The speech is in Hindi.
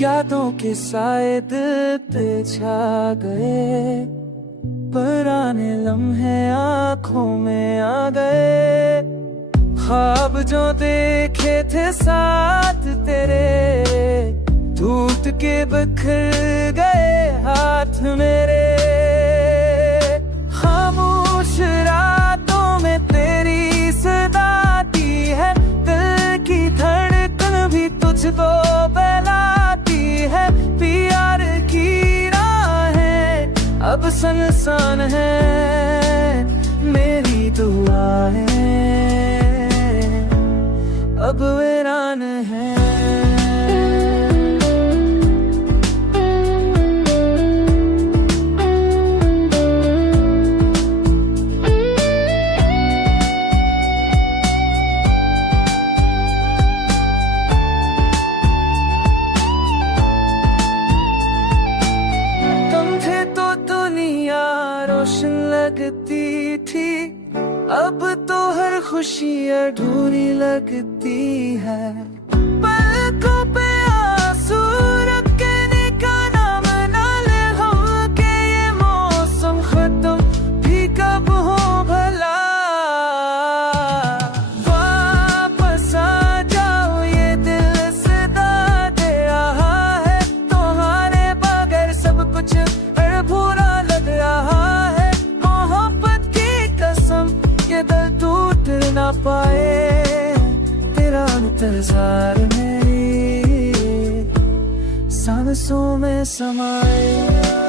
यादों के साए दिल पे छा गए, पुराने लम्हे आँखों में आ गए। ख्वाब जो देखे थे साथ तेरे, टूट के बिखर गए हाथ मेरे। खामोश रातों में तेरी सदा आती है, दिल की धड़कन भी तुझको बहलाती है। प्यार की राहें अब सुनसान है, मेरी दुआएं अब वीरान है। तुम थे तो दुनिया रोशन लगती थी, अब तो हर खुशी अधूरी लगती है। पलकों पे आंसू रखने का नाम ना ले हम, के ये मौसम खत्म भी कब हो भला। वापस आ जाओ ये दिल सदा दे रहा है, तुम्हारे बगैर सब कुछ अधूरा लग रहा है। मोहब्बत की कसम ये दिल टूट ना पाए, तेरा इंतजार मेरी सांसों में समाए।